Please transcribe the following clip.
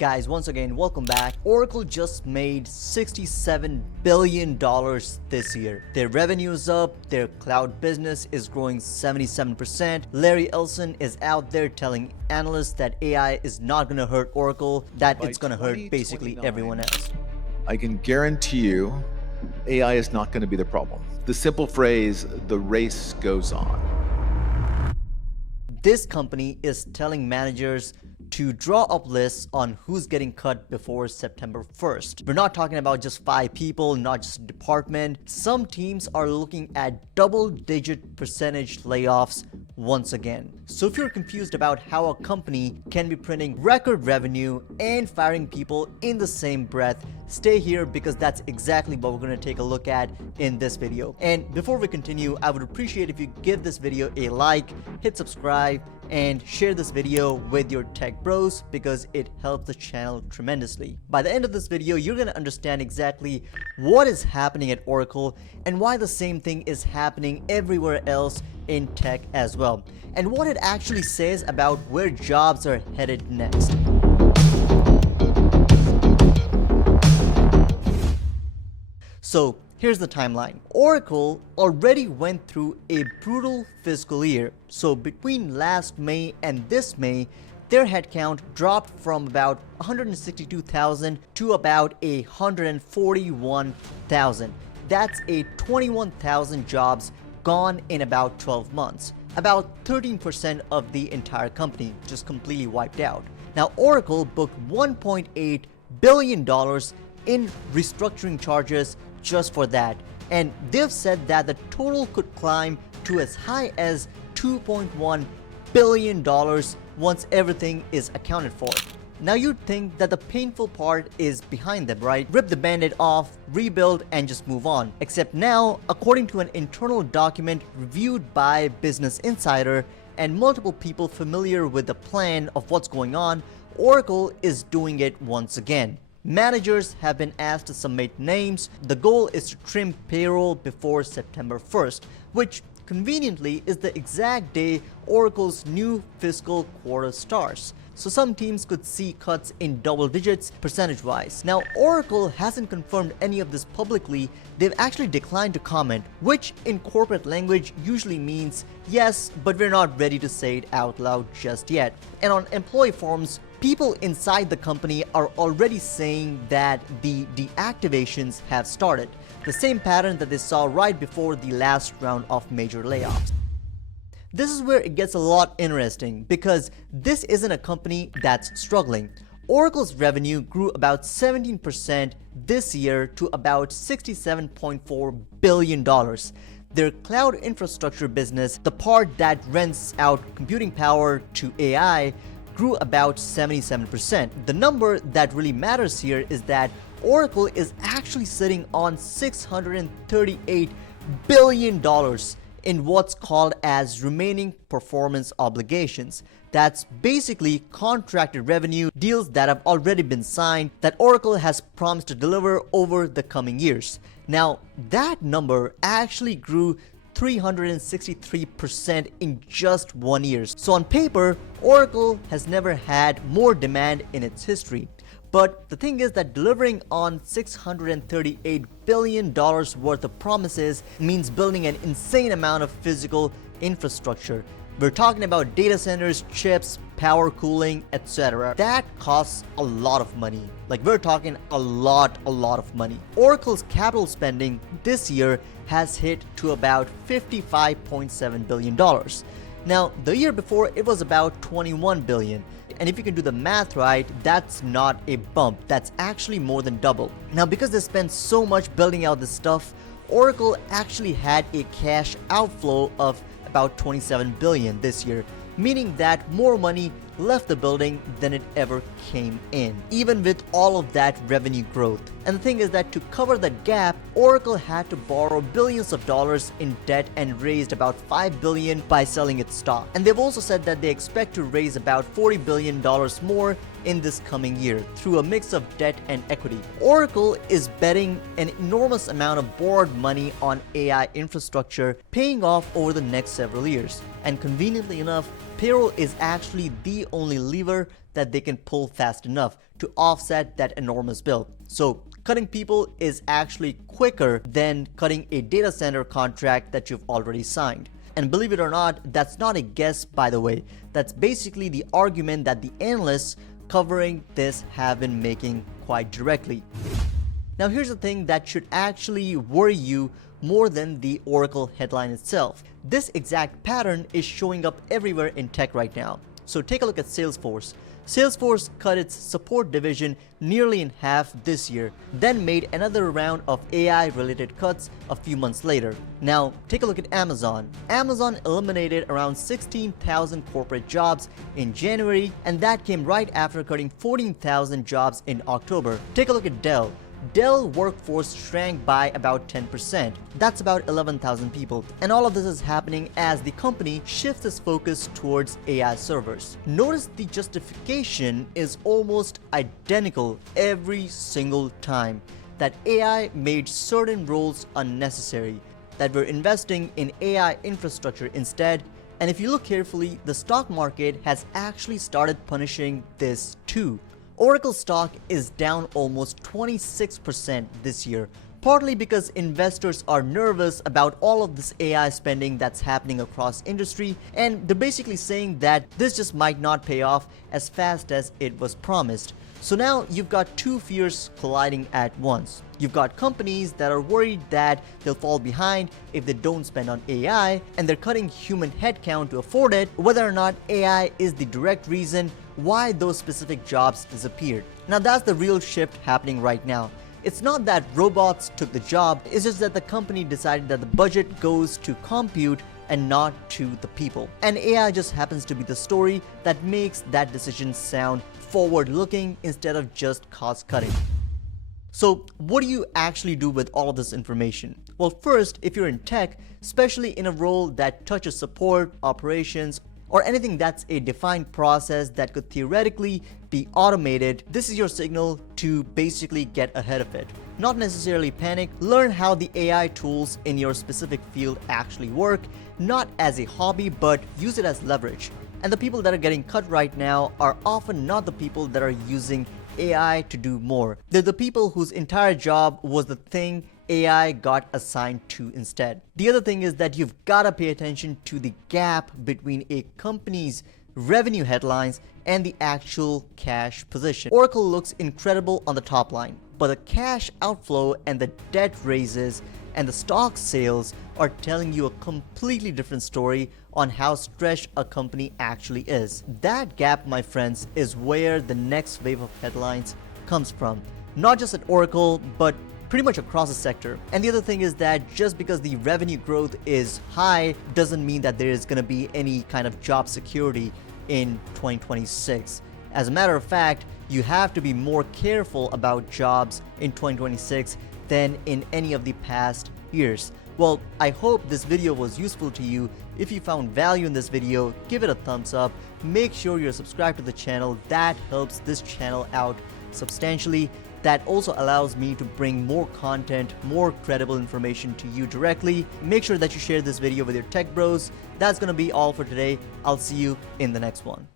Guys, once again, welcome back. Oracle just made $67 billion this year. Their revenue is up, their cloud business is growing 77%. Larry Ellison is out there telling analysts that AI is not going to hurt Oracle, that it's going to hurt basically everyone else. I can guarantee you AI is not going to be the problem. The simple phrase, the race goes on. This company is telling managers to draw up lists on who's getting cut before September 1st. We're not talking about just 5 people, not just a department. Some teams are looking at double-digit percentage layoffs once again. So if you're confused about how a company can be printing record revenue and firing people in the same breath, stay here because that's exactly what we're going to take a look at in this video. And before we continue, I would appreciate if you give this video a like, hit subscribe, and share this video with your tech bros because it helps the channel tremendously. By the end of this video, you're going to understand exactly what is happening at Oracle and why the same thing is happening everywhere else in tech as well, and what it actually says about where jobs are headed next. So here's the timeline. Oracle already went through a brutal fiscal year. So between last May and this May, their headcount dropped from about 162,000 to about 141,000. That's a 21,000 jobs gone in about 12 months. About 13% of the entire company just completely wiped out. Now Oracle booked $1.8 billion in restructuring charges just for that, and they've said that the total could climb to as high as $2.1 billion once everything is accounted for. Now you'd think that the painful part is behind them, right? Rip the band-aid off, rebuild, and just move on. Except now, according to an internal document reviewed by Business Insider and multiple people familiar with the plan of what's going on, Oracle is doing it once again. Managers have been asked to submit names. The goal is to trim payroll before September 1st, which conveniently is the exact day Oracle's new fiscal quarter starts. So some teams could see cuts in double digits percentage-wise. Now, Oracle hasn't confirmed any of this publicly. They've actually declined to comment, which in corporate language usually means yes, but we're not ready to say it out loud just yet. And on employee forums, people inside the company are already saying that the deactivations have started, the same pattern that they saw right before the last round of major layoffs. This is where it gets a lot interesting because this isn't a company that's struggling. Oracle's revenue grew about 17% this year to about $67.4 billion. Their cloud infrastructure business, the part that rents out computing power to AI, grew about 77%. The number that really matters here is that Oracle is actually sitting on $638 billion in what's called as remaining performance obligations. That's basically contracted revenue deals that have already been signed that Oracle has promised to deliver over the coming years. Now, that number actually grew 363% in just 1 year. So on paper, Oracle has never had more demand in its history. But the thing is that delivering on $638 billion worth of promises means building an insane amount of physical infrastructure. We're talking about data centers, chips, power cooling, etc. That costs a lot of money. Like, we're talking a lot of money. Oracle's capital spending this year has hit to about $55.7 billion. Now, the year before, it was about $21 billion. And if you can do the math right, that's not a bump. That's actually more than double. Now, because they spent so much building out this stuff, Oracle actually had a cash outflow of about $27 billion this year, meaning that more money left the building than it ever came in, even with all of that revenue growth. And the thing is that to cover that gap, Oracle had to borrow billions of dollars in debt and raised about $5 billion by selling its stock. And they've also said that they expect to raise about $40 billion more in this coming year through a mix of debt and equity. Oracle is betting an enormous amount of borrowed money on AI infrastructure, paying off over the next several years. And conveniently enough, payroll is actually the only lever that they can pull fast enough to offset that enormous bill. So cutting people is actually quicker than cutting a data center contract that you've already signed. And believe it or not, that's not a guess, by the way. That's basically the argument that the analysts covering this have been making quite directly. Now here's the thing that should actually worry you more than the Oracle headline itself. This exact pattern is showing up everywhere in tech right now. So take a look at Salesforce. Salesforce cut its support division nearly in half this year, then made another round of AI-related cuts a few months later. Now, take a look at Amazon. Amazon eliminated around 16,000 corporate jobs in January, and that came right after cutting 14,000 jobs in October. Take a look at Dell. Dell workforce shrank by about 10%. That's about 11,000 people. And all of this is happening as the company shifts its focus towards AI servers. Notice the justification is almost identical every single time. That AI made certain roles unnecessary. That we're investing in AI infrastructure instead. And if you look carefully, the stock market has actually started punishing this too. Oracle stock is down almost 26% this year, partly because investors are nervous about all of this AI spending that's happening across industry, and they're basically saying that this just might not pay off as fast as it was promised. So now you've got two fears colliding at once. You've got companies that are worried that they'll fall behind if they don't spend on AI, and they're cutting human headcount to afford it, whether or not AI is the direct reason why those specific jobs disappeared. Now that's the real shift happening right now. It's not that robots took the job, it's just that the company decided that the budget goes to compute and not to the people. And AI just happens to be the story that makes that decision sound forward-looking instead of just cost-cutting. So what do you actually do with all of this information? Well, first, if you're in tech, especially in a role that touches support, operations, or anything that's a defined process that could theoretically be automated, this is your signal to basically get ahead of it. Not necessarily panic, learn how the AI tools in your specific field actually work, not as a hobby, but use it as leverage. And the people that are getting cut right now are often not the people that are using AI to do more. They're the people whose entire job was the thing AI got assigned to instead. The other thing is that you've got to pay attention to the gap between a company's revenue headlines and the actual cash position. Oracle looks incredible on the top line, but the cash outflow and the debt raises and the stock sales are telling you a completely different story on how stretched a company actually is. That gap, my friends, is where the next wave of headlines comes from. Not just at Oracle, but pretty much across the sector. And the other thing is that just because the revenue growth is high doesn't mean that there is going to be any kind of job security in 2026. As a matter of fact, you have to be more careful about jobs in 2026 than in any of the past years. Well, I hope this video was useful to you. If you found value in this video, give it a thumbs up. Make sure you're subscribed to the channel. That helps this channel out substantially. That also allows me to bring more content, more credible information to you directly. Make sure that you share this video with your tech bros. That's gonna be all for today. I'll see you in the next one.